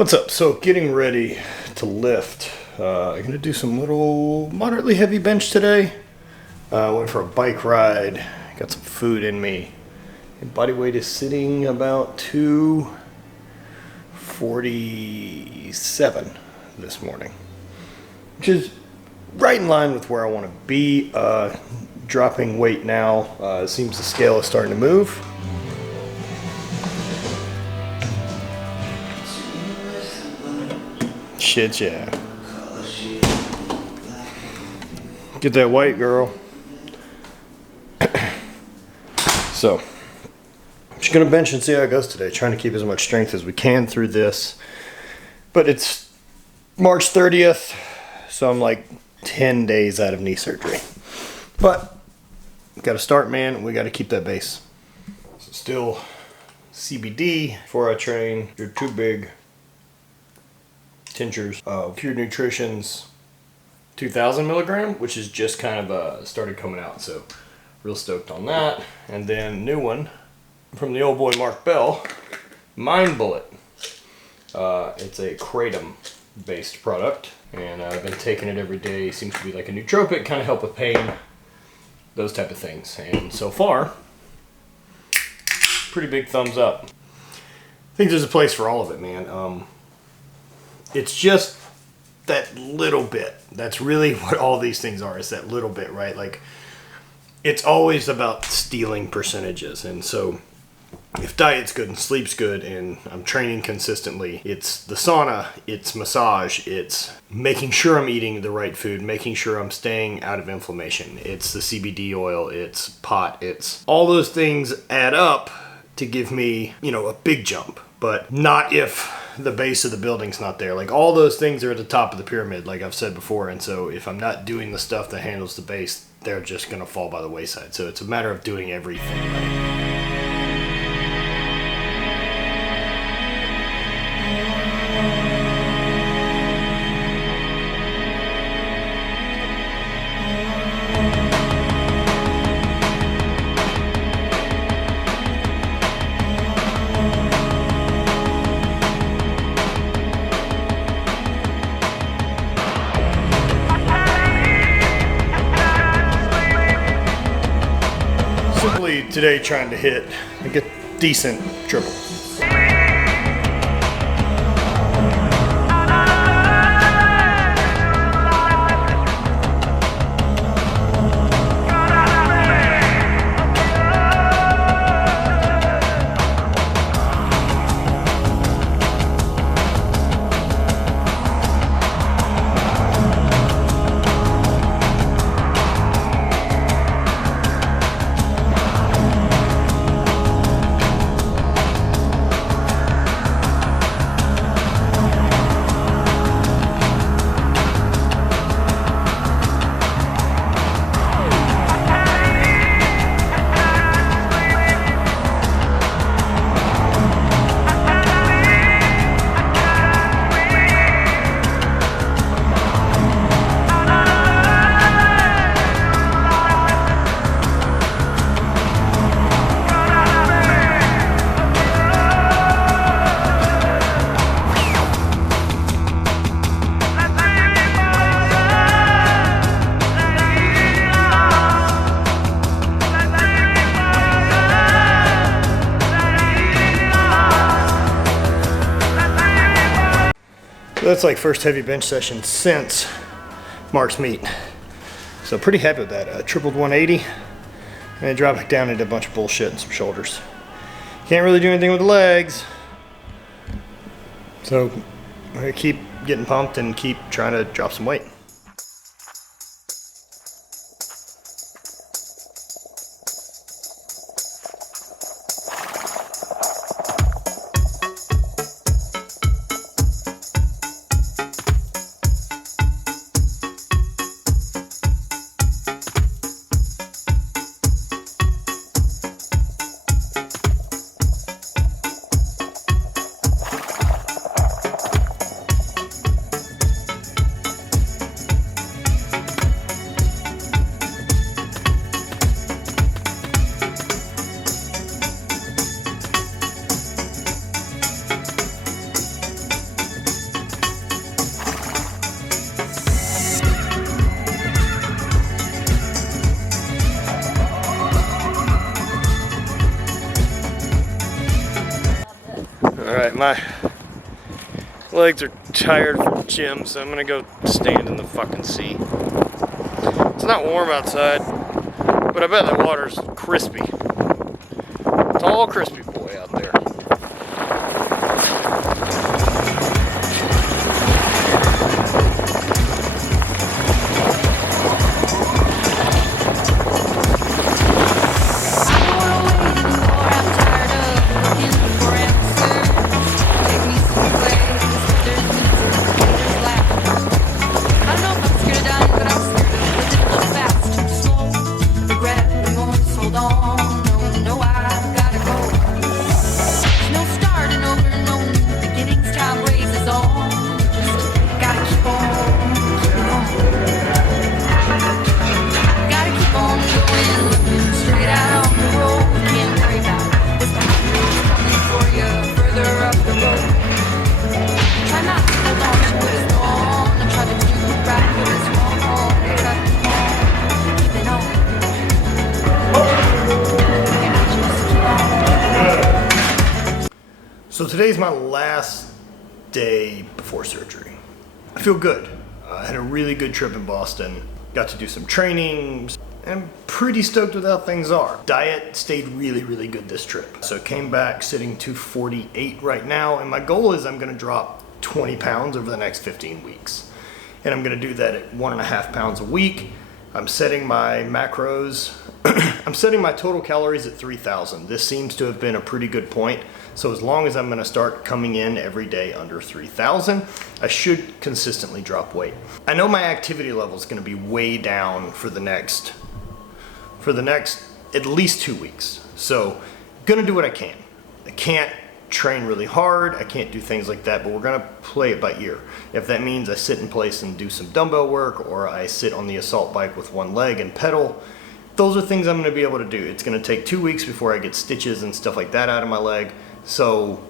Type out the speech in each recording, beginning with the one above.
What's up? So getting ready to lift. I'm gonna do some little moderately heavy bench today. Went for a bike ride, got some food in me. And body weight is sitting about 247 this morning, which is right in line with where I want to be. Dropping weight now. It seems the scale is starting to move. Shit, yeah. Get that white, girl. So, I'm just gonna bench and see how it goes today. Trying to keep as much strength as we can through this. But it's March 30th, so I'm like 10 days out of knee surgery. But, gotta start, man. We gotta keep that base. So still CBD before I train. You're too big. Tinctures of Pure Nutrition's 2000 milligram, which is just kind of started coming out, so real stoked on that. And then new one from the old boy Mark Bell, Mind Bullet. It's a kratom based product, and I've been taking it every day. Seems to be like a nootropic, kind of help with pain, those type of things. And so far, pretty big thumbs up. I think there's a place for all of it, man. It's just that little bit. That's really what all these things are, is that little bit, right? Like, it's always about stealing percentages. And so if diet's good and sleep's good and I'm training consistently, it's the sauna, it's massage, it's making sure I'm eating the right food, making sure I'm staying out of inflammation. It's the CBD oil, it's pot, it's all those things add up to give me, a big jump, but not if the base of the building's not there. Like, all those things are at the top of the pyramid, like I've said before, and so if I'm not doing the stuff that handles the base, they're just gonna fall by the wayside. So it's a matter of doing everything right. Simply today trying to hit like a decent triple. That's like first heavy bench session since Mark's meet. So pretty happy with that. Tripled 180 and dropped back down into a bunch of bullshit and some shoulders. Can't really do anything with the legs. So I'm gonna keep getting pumped and keep trying to drop some weight. My legs are tired from the gym, so I'm gonna go stand in the fucking sea. It's not warm outside, but I bet that water's crispy. Tall, crispy boy out there. So today's my last day before surgery. I feel good. I had a really good trip in Boston. Got to do some training. I'm pretty stoked with how things are. Diet stayed really, really good this trip. So came back sitting 248 right now, and my goal is I'm gonna drop 20 pounds over the next 15 weeks. And I'm gonna do that at 1.5 pounds a week. I'm setting my macros. I'm setting my total calories at 3,000. This seems to have been a pretty good point. So as long as I'm gonna start coming in every day under 3,000, I should consistently drop weight. I know my activity level is gonna be way down for the next at least 2 weeks. So gonna do what I can. I can't train really hard. I can't do things like that, but we're gonna play it by ear. If that means I sit in place and do some dumbbell work, or I sit on the assault bike with one leg and pedal, those are things I'm gonna be able to do. It's gonna take 2 weeks before I get stitches and stuff like that out of my leg. So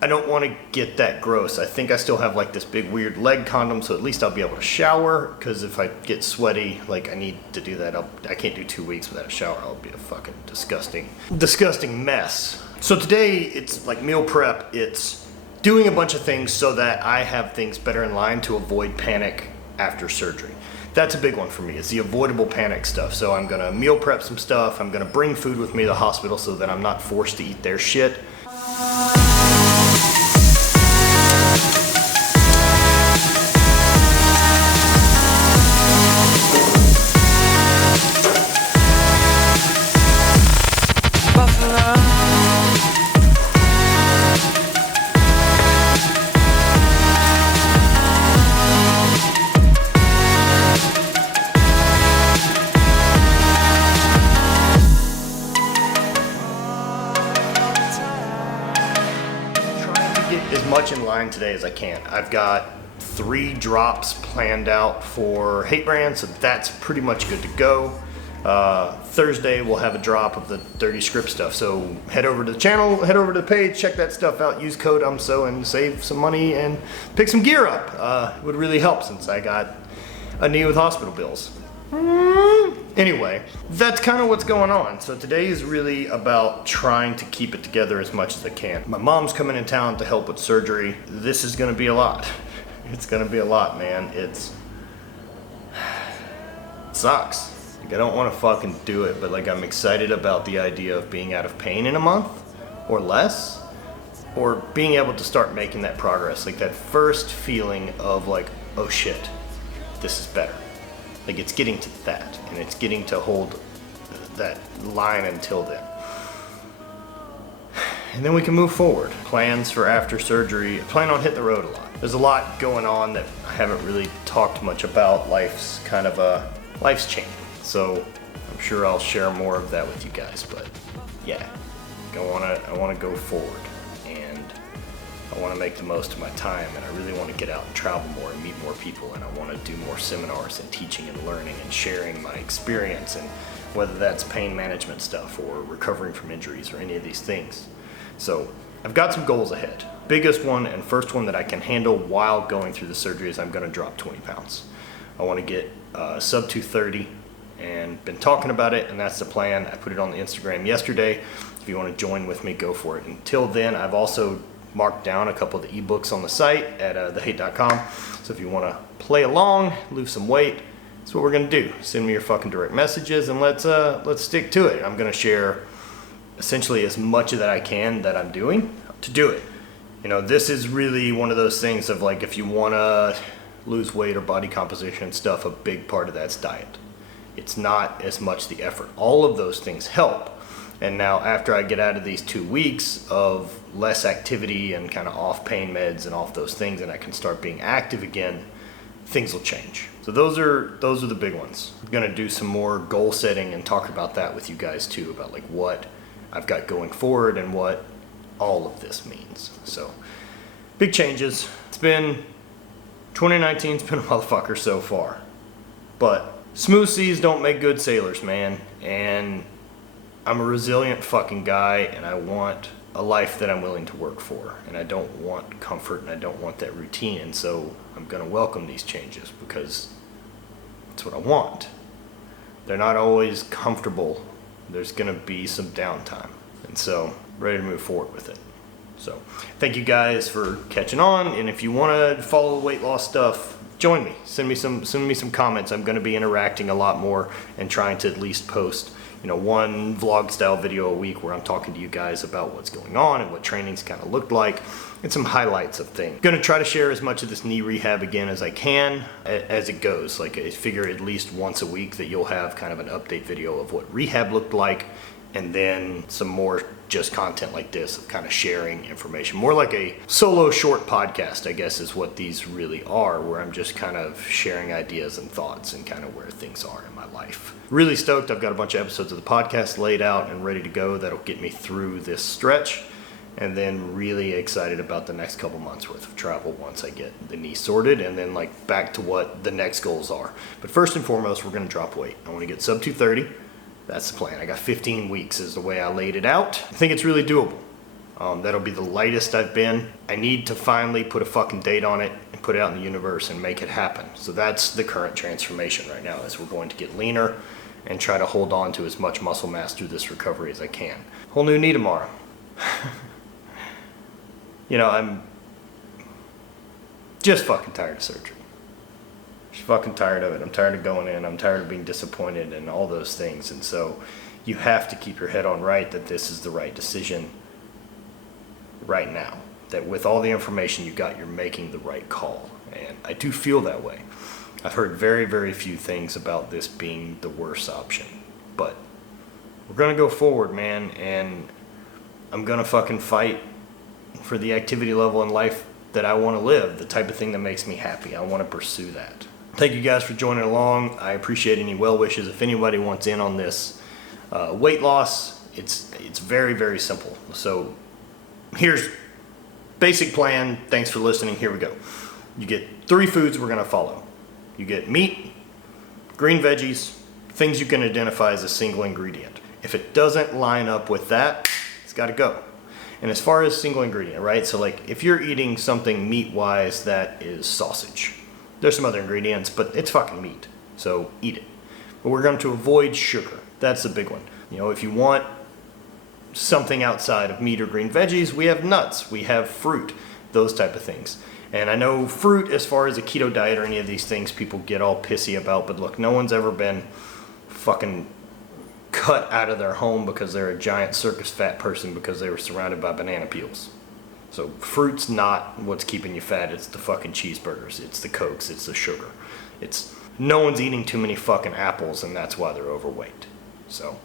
I don't want to get that gross. I think I still have like this big weird leg condom, so at least I'll be able to shower, because if I get sweaty, like I need to do that. I can't do 2 weeks without a shower. I'll be a fucking disgusting mess. So today it's like meal prep. It's doing a bunch of things so that I have things better in line to avoid panic after surgery. That's a big one for me. It's the avoidable panic stuff. So I'm gonna meal prep some stuff. I'm gonna bring food with me to the hospital so that I'm not forced to eat their shit. As much in line today as I can. I've got 3 drops planned out for HVIII brand, so that's pretty much good to go. Thursday we'll have a drop of the Dirty Script stuff, so head over to the channel, head over to the page, check that stuff out, use code UMSO and save some money and pick some gear up. It would really help since I got a knee with hospital bills. Anyway, that's kind of what's going on. So today is really about trying to keep it together as much as I can. My mom's coming in town to help with surgery. This is gonna be a lot. It's gonna be a lot, man. It sucks. Like, I don't want to fucking do it, but like I'm excited about the idea of being out of pain in a month or less, or being able to start making that progress. Like that first feeling of like, oh shit, this is better. Like it's getting to that, and it's getting to hold that line until then. And then we can move forward. Plans for after surgery. I plan on hitting the road a lot. There's a lot going on that I haven't really talked much about. Life's changing. So I'm sure I'll share more of that with you guys, but yeah, I wanna go forward, and I want to make the most of my time, and I really want to get out and travel more and meet more people, and I want to do more seminars and teaching and learning and sharing my experience, and whether that's pain management stuff or recovering from injuries or any of these things. So I've got some goals ahead. Biggest one and first one that I can handle while going through the surgery is I'm going to drop 20 pounds. I want to get sub 230, and been talking about it, and that's the plan. I put it on the Instagram yesterday. If you want to join with me, go for it. Until then, I've also marked down a couple of the ebooks on the site at thehate.com. So if you want to play along, lose some weight, that's what we're gonna do. Send me your fucking direct messages and let's stick to it. I'm gonna share essentially as much of that I can that I'm doing to do it. You know, this is really one of those things of like, if you wanna lose weight or body composition and stuff, a big part of that's diet. It's not as much the effort. All of those things help. And now after I get out of these 2 weeks of less activity and kind of off pain meds and off those things, and I can start being active again, things will change. So those are the big ones. I'm gonna do some more goal setting and talk about that with you guys too, about like what I've got going forward and what all of this means. So big changes. 2019's been a motherfucker so far, but smooth seas don't make good sailors, man. And I'm a resilient fucking guy, and I want a life that I'm willing to work for, and I don't want comfort, and I don't want that routine. And so I'm gonna welcome these changes because it's what I want. They're not always comfortable. There's gonna be some downtime, and so ready to move forward with it. So thank you guys for catching on, and if you want to follow the weight loss stuff, join me. Send me some comments. I'm going to be interacting a lot more and trying to at least post, you know, one vlog style video a week where I'm talking to you guys about what's going on and what training's kind of looked like and some highlights of things. I'm going to try to share as much of this knee rehab again as I can as it goes. Like, I figure at least once a week that you'll have kind of an update video of what rehab looked like, and then some more just content like this of kind of sharing information. More like a solo short podcast, I guess, is what these really are, where I'm just kind of sharing ideas and thoughts and kind of where things are in my life. Really stoked. I've got a bunch of episodes of the podcast laid out and ready to go that'll get me through this stretch, and then really excited about the next couple months worth of travel once I get the knee sorted, and then like back to what the next goals are. But first and foremost, we're going to drop weight. I want to get sub 230. That's the plan. I got 15 weeks is the way I laid it out. I think it's really doable. That'll be the lightest I've been. I need to finally put a fucking date on it and put it out in the universe and make it happen. So that's the current transformation right now, is we're going to get leaner and try to hold on to as much muscle mass through this recovery as I can. Whole new knee tomorrow. You know, I'm just fucking tired of surgery. Fucking tired of it. I'm tired of going in. I'm tired of being disappointed and all those things. And so you have to keep your head on right that this is the right decision right now. That with all the information you got, you're making the right call. And I do feel that way. I've heard very, very few things about this being the worst option. But we're going to go forward, man. And I'm going to fucking fight for the activity level in life that I want to live. The type of thing that makes me happy. I want to pursue that. Thank you guys for joining along. I appreciate any well wishes. If anybody wants in on this weight loss, it's very, very simple. So here's basic plan. Thanks for listening. Here we go. You get 3 foods we're going to follow. You get meat, green veggies, things you can identify as a single ingredient. If it doesn't line up with that, it's got to go. And as far as single ingredient, right? So like if you're eating something meat-wise that is sausage, there's some other ingredients, but it's fucking meat, so eat it. But we're going to avoid sugar. That's the big one. You know, if you want something outside of meat or green veggies, we have nuts, we have fruit, those type of things. And I know fruit, as far as a keto diet or any of these things, people get all pissy about, but look, no one's ever been fucking cut out of their home because they're a giant circus fat person because they were surrounded by banana peels. So fruit's not what's keeping you fat. It's the fucking cheeseburgers. It's the Cokes. It's the sugar. No one's eating too many fucking apples, and that's why they're overweight. So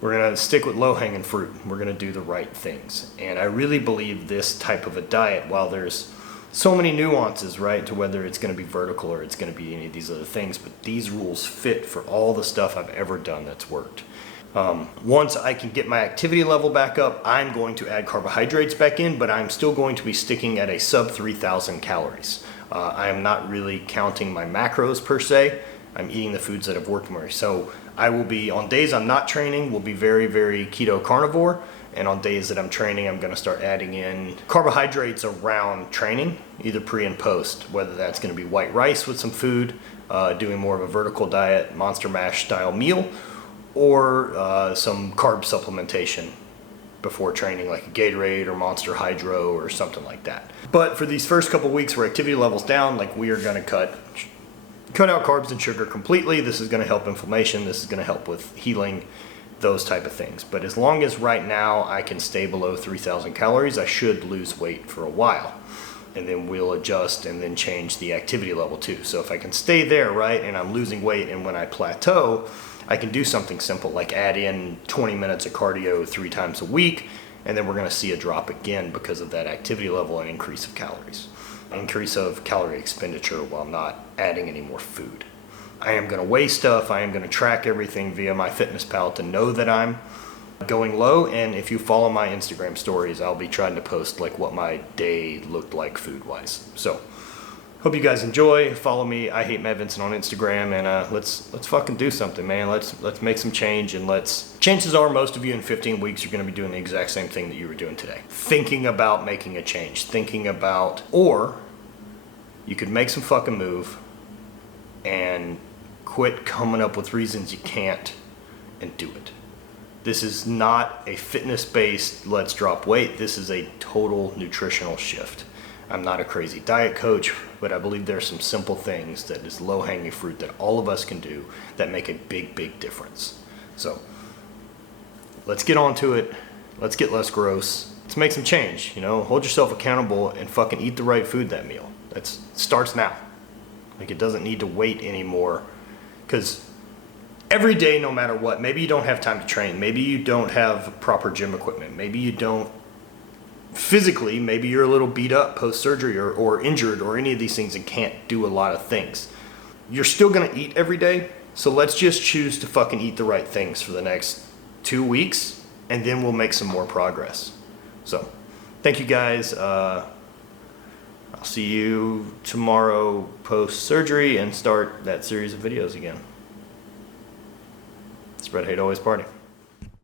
we're going to stick with low-hanging fruit. We're going to do the right things. And I really believe this type of a diet, while there's so many nuances, right, to whether it's going to be vertical or it's going to be any of these other things, but these rules fit for all the stuff I've ever done that's worked. Once I can get my activity level back up, I'm going to add carbohydrates back in, but I'm still going to be sticking at a sub 3,000 calories. I am not really counting my macros per se. I'm eating the foods that have worked for me. So I will be, on days I'm not training, will be very, very keto carnivore. And on days that I'm training, I'm going to start adding in carbohydrates around training, either pre and post, whether that's going to be white rice with some food, doing more of a vertical diet, Monster Mash style meal, or some carb supplementation before training, like a Gatorade or Monster Hydro or something like that. But for these first couple weeks where activity level's down, like we are gonna cut out carbs and sugar completely. This is gonna help inflammation. This is gonna help with healing, those type of things. But as long as right now I can stay below 3,000 calories, I should lose weight for a while. And then we'll adjust and then change the activity level too. So if I can stay there, right, and I'm losing weight, and when I plateau, I can do something simple like add in 20 minutes of cardio 3 times a week, and then we're gonna see a drop again because of that activity level and increase of calories. Increase of calorie expenditure while not adding any more food. I am gonna weigh stuff, I am gonna track everything via MyFitnessPal to know that I'm going low, and if you follow my Instagram stories, I'll be trying to post like what my day looked like food-wise. So, hope you guys enjoy. Follow me, I hate Matt Vincent on Instagram, and let's fucking do something, man. Let's make some change, and chances are most of you in 15 weeks you're gonna be doing the exact same thing that you were doing today. Thinking about making a change, or you could make some fucking move and quit coming up with reasons you can't and do it. This is not a fitness-based let's drop weight. This is a total nutritional shift. I'm not a crazy diet coach, but I believe there are some simple things that is low-hanging fruit that all of us can do that make a big, big difference. So let's get on to it. Let's get less gross. Let's make some change, you know? Hold yourself accountable and fucking eat the right food that meal. That starts now. Like, it doesn't need to wait anymore, because every day, no matter what, maybe you don't have time to train, maybe you don't have proper gym equipment, maybe you don't physically, maybe you're a little beat up post-surgery or injured or any of these things and can't do a lot of things. You're still gonna eat every day, so let's just choose to fucking eat the right things for the next 2 weeks, and then we'll make some more progress. So, thank you guys. I'll see you tomorrow post-surgery and start that series of videos again. Spread hate, always party.